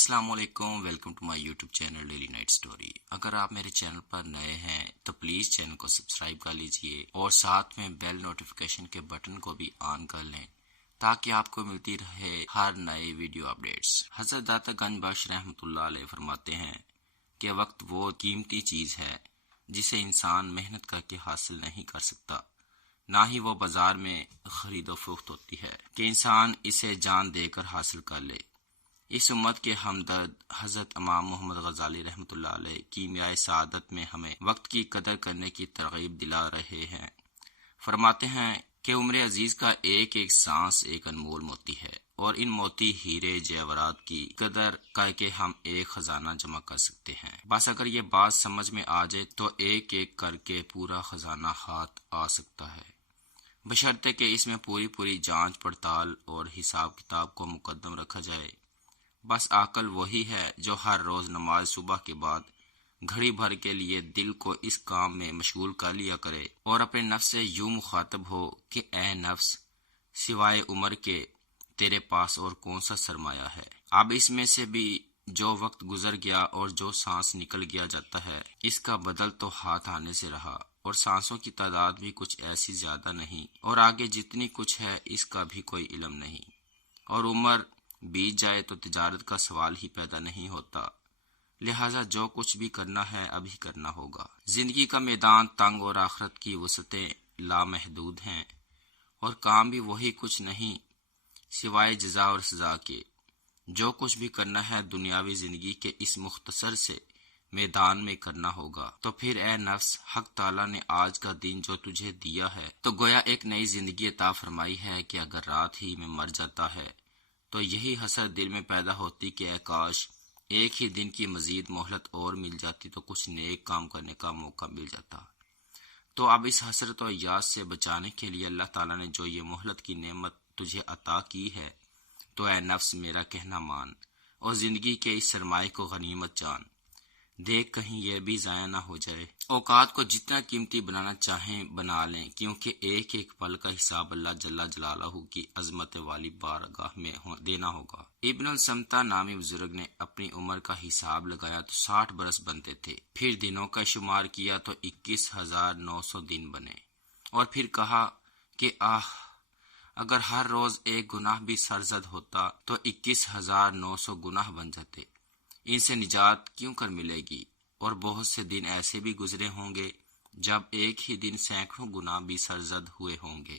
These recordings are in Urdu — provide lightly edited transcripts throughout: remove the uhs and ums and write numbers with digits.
السلام علیکم، welcome to my YouTube channel daily night story. اگر آپ میرے چینل پر نئے ہیں تو پلیز چینل کو سبسکرائب کر لیجئے اور ساتھ میں بیل نوٹیفیکیشن کے بٹن کو بھی آن کر لیں تاکہ آپ کو ملتی رہے ہر نئے ویڈیو اپڈیٹس۔ حضرت داتا گنج بخش رحمۃ اللہ علیہ فرماتے ہیں کہ وقت وہ قیمتی چیز ہے جسے انسان محنت کر کے حاصل نہیں کر سکتا، نہ ہی وہ بازار میں خرید و فروخت ہوتی ہے کہ انسان اسے جان دے کر حاصل کر لے۔ اس امت کے ہمدرد حضرت امام محمد غزالی رحمۃ اللہ علیہ کیمیائے سعادت میں ہمیں وقت کی قدر کرنے کی ترغیب دلا رہے ہیں۔ فرماتے ہیں کہ عمر عزیز کا ایک ایک سانس ایک انمول موتی ہے، اور ان موتی ہیرے جیورات کی قدر کر کے ہم ایک خزانہ جمع کر سکتے ہیں۔ بس اگر یہ بات سمجھ میں آ جائے تو ایک ایک کر کے پورا خزانہ ہاتھ آ سکتا ہے، بشرطے کہ اس میں پوری جانچ پڑتال اور حساب کتاب کو مقدم رکھا جائے۔ بس عاقل وہی ہے جو ہر روز نماز صبح کے بعد گھڑی بھر کے لیے دل کو اس کام میں مشغول کر لیا کرے اور اپنے نفس سے یوں مخاطب ہو کہ اے نفس، سوائے عمر کے تیرے پاس اور کون سا سرمایہ ہے؟ اب اس میں سے بھی جو وقت گزر گیا اور جو سانس نکل گیا جاتا ہے، اس کا بدل تو ہاتھ آنے سے رہا، اور سانسوں کی تعداد بھی کچھ ایسی زیادہ نہیں، اور آگے جتنی کچھ ہے اس کا بھی کوئی علم نہیں، اور عمر بیت جائے تو تجارت کا سوال ہی پیدا نہیں ہوتا، لہٰذا جو کچھ بھی کرنا ہے ابھی کرنا ہوگا۔ زندگی کا میدان تنگ اور آخرت کی وسعتیں لامحدود ہیں، اور کام بھی وہی کچھ نہیں سوائے جزا اور سزا کے۔ جو کچھ بھی کرنا ہے دنیاوی زندگی کے اس مختصر سے میدان میں کرنا ہوگا۔ تو پھر اے نفس، حق تعالیٰ نے آج کا دن جو تجھے دیا ہے تو گویا ایک نئی زندگی عطا فرمائی ہے کہ اگر رات ہی میں مر جاتا ہے تو یہی حسرت دل میں پیدا ہوتی کہ اے کاش ایک ہی دن کی مزید مہلت اور مل جاتی تو کچھ نیک کام کرنے کا موقع مل جاتا۔ تو اب اس حسرت و یاس سے بچانے کے لیے اللہ تعالیٰ نے جو یہ مہلت کی نعمت تجھے عطا کی ہے، تو اے نفس میرا کہنا مان اور زندگی کے اس سرمایہ کو غنیمت جان، دیکھ کہیں یہ بھی ضائع نہ ہو جائے۔ اوقات کو جتنا قیمتی بنانا چاہیں بنا لیں، کیونکہ ایک ایک پل کا حساب اللہ جل جلالہ کی عظمت والی بارگاہ میں دینا ہوگا۔ ابن السمتا نامی بزرگ نے اپنی عمر کا حساب لگایا تو 60 برس بنتے تھے، پھر دنوں کا شمار کیا تو 21,900 دن بنے، اور پھر کہا کہ اگر ہر روز ایک گناہ بھی سرزد ہوتا تو 21,900 گناہ بن جاتے۔ ان سے نجات کیوں کر ملے گی؟ اور بہت سے دن ایسے بھی گزرے ہوں گے جب ایک ہی دن سینکڑوں گناہ بھی سرزد ہوئے ہوں گے۔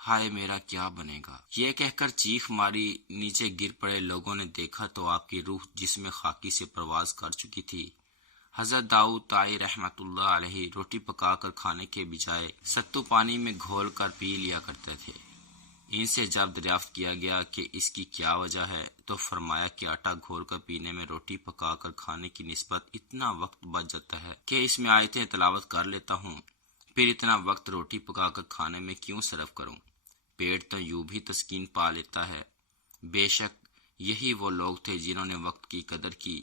ہائے میرا کیا بنے گا؟ یہ کہہ کر چیخ ماری، نیچے گر پڑے۔ لوگوں نے دیکھا تو آپ کی روح جسم خاکی سے پرواز کر چکی تھی۔ حضرت داؤد طائی رحمۃ اللہ علیہ روٹی پکا کر کھانے کے بجائے ستو پانی میں گھول کر پی لیا کرتے تھے۔ ان سے جب دریافت کیا گیا کہ اس کی کیا وجہ ہے تو فرمایا کہ آٹا گھول کر پینے میں روٹی پکا کر کھانے کی نسبت اتنا وقت بچ جاتا ہے کہ اس میں آیتیں تلاوت کر لیتا ہوں، پھر اتنا وقت روٹی پکا کر کھانے میں کیوں صرف کروں؟ پیٹ تو یوں بھی تسکین پا لیتا ہے۔ بے شک یہی وہ لوگ تھے جنہوں نے وقت کی قدر کی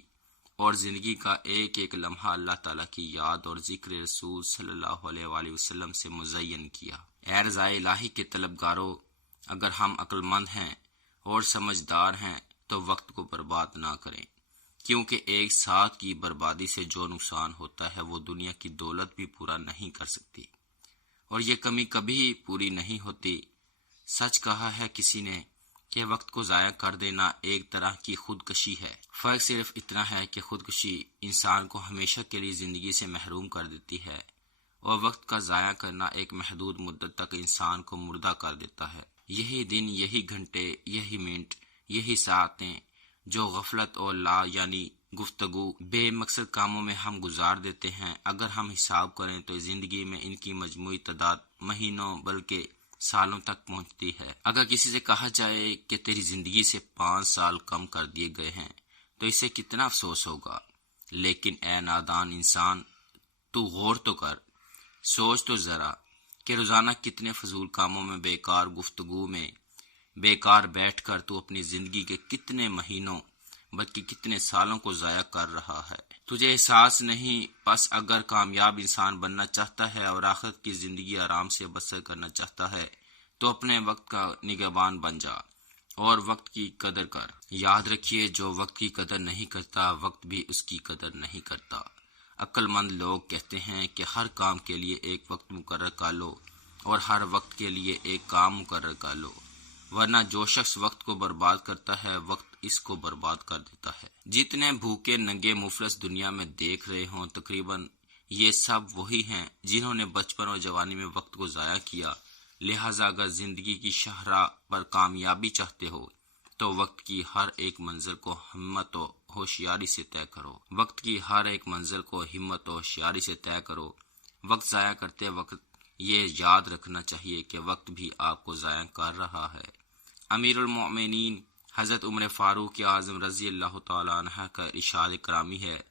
اور زندگی کا ایک ایک لمحہ اللہ تعالیٰ کی یاد اور ذکر رسول صلی اللہ علیہ وآلہ وسلم سے مزین کیا۔ اے رضا الہی کے طلبگاروں، اگر ہم عقل مند ہیں اور سمجھدار ہیں تو وقت کو برباد نہ کریں، کیونکہ ایک ساتھ کی بربادی سے جو نقصان ہوتا ہے وہ دنیا کی دولت بھی پورا نہیں کر سکتی، اور یہ کمی کبھی پوری نہیں ہوتی۔ سچ کہا ہے کسی نے کہ وقت کو ضائع کر دینا ایک طرح کی خودکشی ہے۔ فرق صرف اتنا ہے کہ خودکشی انسان کو ہمیشہ کے لیے زندگی سے محروم کر دیتی ہے، اور وقت کا ضائع کرنا ایک محدود مدت تک انسان کو مردہ کر دیتا ہے۔ یہی دن، یہی گھنٹے، یہی منٹ، یہی ساعتیں جو غفلت اور یعنی گفتگو بے مقصد کاموں میں ہم گزار دیتے ہیں، اگر ہم حساب کریں تو زندگی میں ان کی مجموعی تعداد مہینوں بلکہ سالوں تک پہنچتی ہے۔ اگر کسی سے کہا جائے کہ تیری زندگی سے 5 سال کم کر دیے گئے ہیں تو اسے کتنا افسوس ہوگا، لیکن اے نادان انسان، تو غور تو کر، سوچ تو ذرا کہ روزانہ کتنے فضول کاموں میں، بیکار گفتگو میں بیکار بیٹھ کر تو اپنی زندگی کے کتنے مہینوں بلکہ کتنے سالوں کو ضائع کر رہا ہے۔ تجھے احساس نہیں؟ بس اگر کامیاب انسان بننا چاہتا ہے اور آخرت کی زندگی آرام سے بسر کرنا چاہتا ہے تو اپنے وقت کا نگہبان بن جا اور وقت کی قدر کر۔ یاد رکھیے جو وقت کی قدر نہیں کرتا وقت بھی اس کی قدر نہیں کرتا۔ عقل مند لوگ کہتے ہیں کہ ہر کام کے لیے ایک وقت مقرر کر لو اور ہر وقت کے لیے ایک کام مقرر کر لو، ورنہ جو شخص وقت کو برباد کرتا ہے وقت اس کو برباد کر دیتا ہے۔ جتنے بھوکے ننگے مفلس دنیا میں دیکھ رہے ہوں تقریباً یہ سب وہی ہیں جنہوں نے بچپن اور جوانی میں وقت کو ضائع کیا۔ لہٰذا اگر زندگی کی شاہراہ پر کامیابی چاہتے ہو تو وقت کی ہر ایک منزل کو ہمت و ہوشیاری سے طے کرو۔ وقت کی ہر ایک منزل کو ہمت و ہوشیاری سے طے کرو۔ وقت ضائع کرتے وقت یہ یاد رکھنا چاہیے کہ وقت بھی آپ کو ضائع کر رہا ہے۔ امیر المؤمنین حضرت عمر فاروق اعظم رضی اللہ تعالیٰ عنہ کا ارشاد کرامی ہے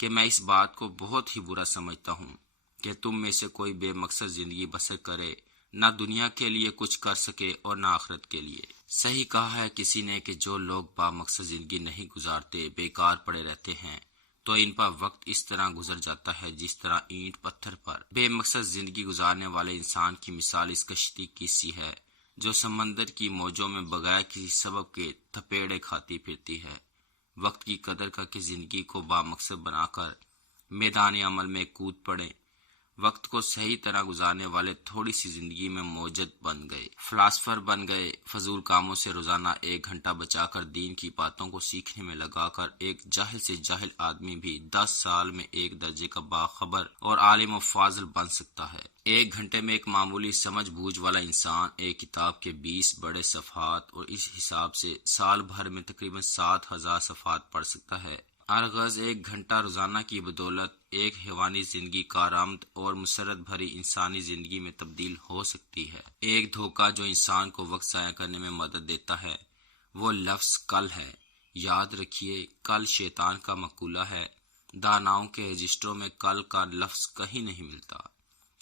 کہ میں اس بات کو بہت ہی برا سمجھتا ہوں کہ تم میں سے کوئی بے مقصد زندگی بسر کرے، نہ دنیا کے لیے کچھ کر سکے اور نہ آخرت کے لیے۔ صحیح کہا ہے کسی نے کہ جو لوگ با مقصد زندگی نہیں گزارتے، بیکار پڑے رہتے ہیں، تو ان پر وقت اس طرح گزر جاتا ہے جس طرح اینٹ پتھر پر۔ بے مقصد زندگی گزارنے والے انسان کی مثال اس کشتی کی سی ہے جو سمندر کی موجوں میں بغیر کسی سبب کے تھپیڑے کھاتی پھرتی ہے۔ وقت کی قدر کر کے زندگی کو با مقصد بنا کر میدان عمل میں کود پڑے۔ وقت کو صحیح طرح گزارنے والے تھوڑی سی زندگی میں موجد بن گئے، فلاسفر بن گئے۔ فضول کاموں سے روزانہ 1 گھنٹہ بچا کر دین کی باتوں کو سیکھنے میں لگا کر ایک جاہل سے جاہل آدمی بھی 10 سال میں 1 درجے کا باخبر اور عالم و فاضل بن سکتا ہے۔ 1 گھنٹے میں ایک معمولی سمجھ بوجھ والا انسان ایک کتاب کے 20 بڑے صفحات اور اس حساب سے سال بھر میں تقریباً 7000 صفحات پڑھ سکتا ہے۔ الغرض 1 گھنٹہ روزانہ کی بدولت ایک حیوانی زندگی کارآمد اور مسرت بھری انسانی زندگی میں تبدیل ہو سکتی ہے۔ ایک دھوکہ جو انسان کو وقت ضائع کرنے میں مدد دیتا ہے وہ لفظ کل ہے۔ یاد رکھیے کل شیطان کا مقولہ ہے۔ داناؤں کے رجسٹروں میں کل کا لفظ کہیں نہیں ملتا،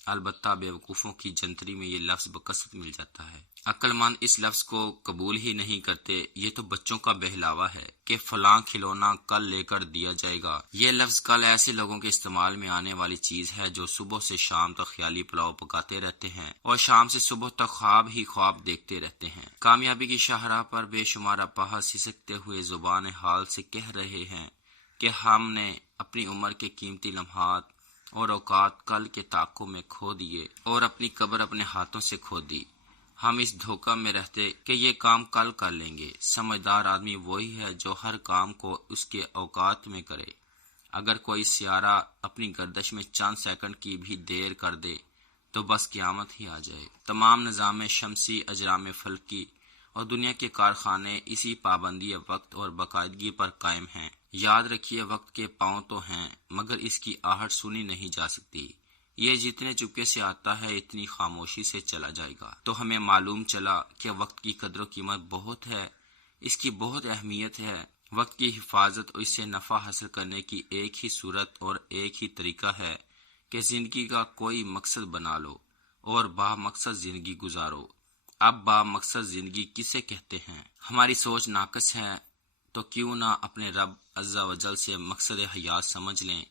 البتہ بیوقوفوں کی جنتری میں یہ لفظ بکثرت مل جاتا ہے۔ عقل مند اس لفظ کو قبول ہی نہیں کرتے۔ یہ تو بچوں کا بہلاوا ہے کہ فلاں کھلونا کل لے کر دیا جائے گا۔ یہ لفظ کل ایسے لوگوں کے استعمال میں آنے والی چیز ہے جو صبح سے شام تک خیالی پلاؤ پکاتے رہتے ہیں اور شام سے صبح تک خواب ہی خواب دیکھتے رہتے ہیں۔ کامیابی کی شاہراہ پر بے شمار اپاہج سسکتے ہوئے زبان حال سے کہہ رہے ہیں کہ ہم نے اپنی عمر کے قیمتی لمحات اور اوقات کل کے طاقوں میں کھو دیے اور اپنی قبر اپنے ہاتھوں سے کھو دی۔ ہم اس دھوکہ میں رہتے کہ یہ کام کل کر لیں گے۔ سمجھدار آدمی وہی ہے جو ہر کام کو اس کے اوقات میں کرے۔ اگر کوئی سیارہ اپنی گردش میں چند سیکنڈ کی بھی دیر کر دے تو بس قیامت ہی آ جائے۔ تمام نظام شمسی، اجرام فلکی اور دنیا کے کارخانے اسی پابندی وقت اور باقاعدگی پر قائم ہیں۔ یاد رکھیے وقت کے پاؤں تو ہیں مگر اس کی آہٹ سنی نہیں جا سکتی۔ یہ جتنے چپکے سے آتا ہے اتنی خاموشی سے چلا جائے گا۔ تو ہمیں معلوم چلا کہ وقت کی قدر و قیمت بہت ہے، اس کی بہت اہمیت ہے۔ وقت کی حفاظت اور اس سے نفع حاصل کرنے کی ایک ہی صورت اور ایک ہی طریقہ ہے کہ زندگی کا کوئی مقصد بنا لو اور با مقصد زندگی گزارو۔ اب با مقصد زندگی کسے کہتے ہیں؟ ہماری سوچ ناقص ہے تو کیوں نہ اپنے رب عز و جل سے مقصد حیات سمجھ لیں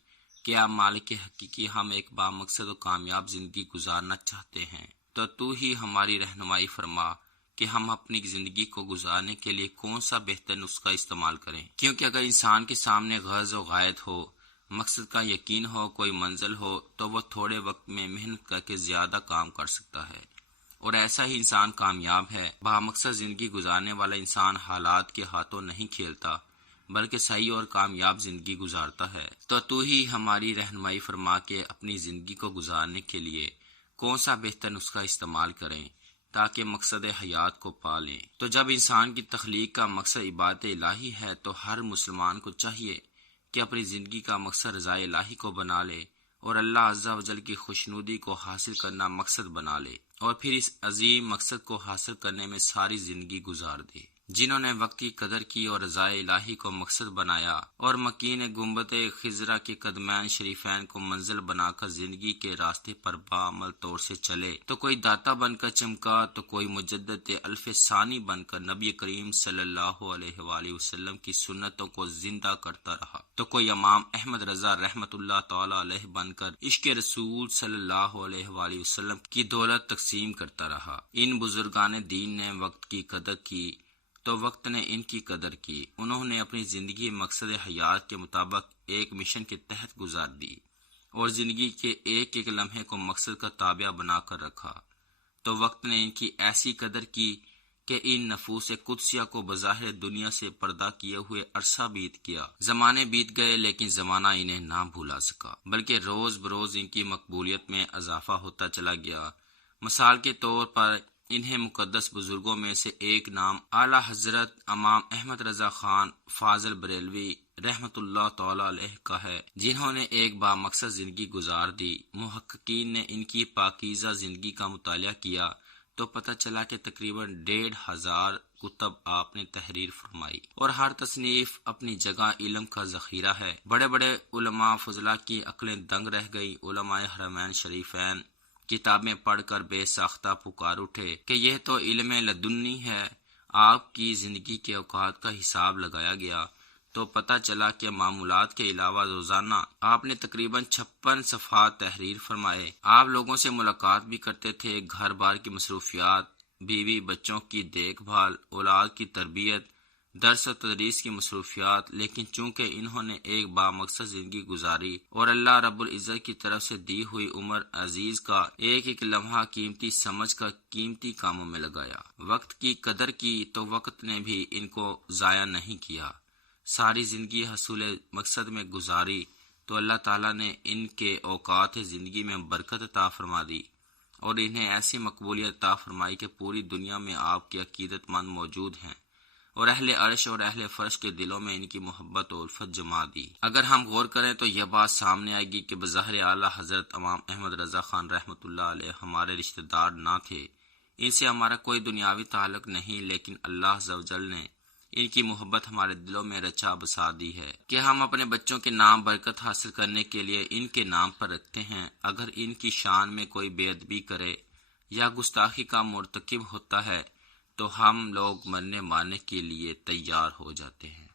کہ آپ مالک حقیقی ہم ایک با مقصد و کامیاب زندگی گزارنا چاہتے ہیں، تو ہی ہماری رہنمائی فرما کہ ہم اپنی زندگی کو گزارنے کے لیے کون سا بہتر نسخہ استعمال کریں۔ کیونکہ اگر انسان کے سامنے غرض و غائد ہو، مقصد کا یقین ہو، کوئی منزل ہو، تو وہ تھوڑے وقت میں محنت کر کے زیادہ کام کر سکتا ہے، اور ایسا ہی انسان کامیاب ہے۔ با مقصد زندگی گزارنے والا انسان حالات کے ہاتھوں نہیں کھیلتا بلکہ صحیح اور کامیاب زندگی گزارتا ہے۔ تو ہی ہماری رہنمائی فرما کے اپنی زندگی کو گزارنے کے لیے کون سا بہتر نسخہ استعمال کریں تاکہ مقصد حیات کو پا لیں۔ تو جب انسان کی تخلیق کا مقصد عبادت الہی ہے تو ہر مسلمان کو چاہیے کہ اپنی زندگی کا مقصد رضا الہی کو بنا لے اور اللہ عز و جل کی خوشنودی کو حاصل کرنا مقصد بنا لے، اور پھر اس عظیم مقصد کو حاصل کرنے میں ساری زندگی گزار دے۔ جنہوں نے وقت کی قدر کی اور رضا الہی کو مقصد بنایا اور مکین گنبد خضرا کے قدمین شریفین کو منزل بنا کر زندگی کے راستے پر بعمل طور سے چلے، تو کوئی داتا بن کر چمکا، تو کوئی مجدد الف ثانی بن کر نبی کریم صلی اللہ علیہ وآلہ وسلم کی سنتوں کو زندہ کرتا رہا، تو کوئی امام احمد رضا رحمت اللہ تعالی علیہ بن کر عشق رسول صلی اللہ علیہ وآلہ وسلم کی دولت تقسیم کرتا رہا۔ ان بزرگان دین نے وقت کی قدر کی تو وقت نے ان کی قدر کی۔ انہوں نے اپنی زندگی مقصد حیات کے مطابق ایک مشن کے تحت گزار دی اور زندگی کے ایک ایک لمحے کو مقصد کا تابع بنا کر رکھا۔ تو وقت نے ان کی ایسی قدر کی کہ ان نفوس قدسیہ کو بظاہر دنیا سے پردہ کیے ہوئے عرصہ بیت گیا۔ زمانے بیت گئے لیکن زمانہ انہیں نہ بھولا سکا، بلکہ روز بروز ان کی مقبولیت میں اضافہ ہوتا چلا گیا۔ مثال کے طور پر انہیں مقدس بزرگوں میں سے ایک نام اعلیٰ حضرت امام احمد رضا خان فاضل بریلوی رحمت اللہ تعالی علیہ کا ہے، جنہوں نے ایک بامقصد زندگی گزار دی۔ محققین نے ان کی پاکیزہ زندگی کا مطالعہ کیا تو پتہ چلا کہ تقریباً 1500 کتب آپ نے تحریر فرمائی، اور ہر تصنیف اپنی جگہ علم کا ذخیرہ ہے۔ بڑے بڑے علماء فضلاء کی عقلیں دنگ رہ گئی۔ علماء حرمین شریفین کتابیں پڑھ کر بے ساختہ پکار اٹھے کہ یہ تو علم لدنی ہے۔ آپ کی زندگی کے اوقات کا حساب لگایا گیا تو پتہ چلا کہ معمولات کے علاوہ روزانہ آپ نے تقریباً 56 صفحات تحریر فرمائے۔ آپ لوگوں سے ملاقات بھی کرتے تھے، گھر بار کی مصروفیات، بیوی بچوں کی دیکھ بھال، اولاد کی تربیت، درس و تدریس کی مصروفیات، لیکن چونکہ انہوں نے ایک بامقصد زندگی گزاری اور اللہ رب العزت کی طرف سے دی ہوئی عمر عزیز کا ایک ایک لمحہ قیمتی سمجھ کر قیمتی کاموں میں لگایا، وقت کی قدر کی، تو وقت نے بھی ان کو ضائع نہیں کیا۔ ساری زندگی حصول مقصد میں گزاری تو اللہ تعالیٰ نے ان کے اوقات زندگی میں برکت عطا فرما دی اور انہیں ایسی مقبولیت عطا فرمائی کہ پوری دنیا میں آپ کے عقیدت مند موجود ہیں، اور اہل عرش اور اہل فرش کے دلوں میں ان کی محبت و الفت جما دی۔ اگر ہم غور کریں تو یہ بات سامنے آئے گی کہ بظاہر اعلیٰ حضرت امام احمد رضا خان رحمۃ اللہ علیہ ہمارے رشتہ دار نہ تھے، ان سے ہمارا کوئی دنیاوی تعلق نہیں، لیکن اللہ عز و جل نے ان کی محبت ہمارے دلوں میں رچا بسا دی ہے کہ ہم اپنے بچوں کے نام برکت حاصل کرنے کے لیے ان کے نام پر رکھتے ہیں۔ اگر ان کی شان میں کوئی بے ادبی کرے یا گستاخی کا مرتکب ہوتا ہے تو ہم لوگ مرنے مارنے کے لیے تیار ہو جاتے ہیں۔